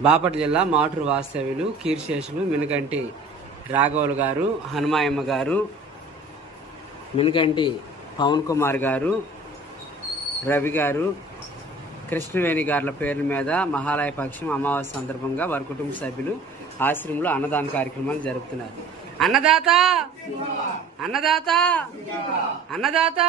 బాపట్ల జిల్లా మాటూరు వాస్తవ్యులు కీర్శేషులు మినుకంటి రాఘవులు గారు, హనుమాయమ్మ గారు, మినుకంటి పవన్ కుమార్ గారు, రవి గారు, కృష్ణవేణి గారుల పేర్ల మీద మహాలయ పక్షం అమావాస్య సందర్భంగా వారి కుటుంబ సభ్యులు ఆశ్రమంలో అన్నదాన కార్యక్రమాలు జరుపుతున్నారు. అన్నదాత అన్నదాత అన్నదాత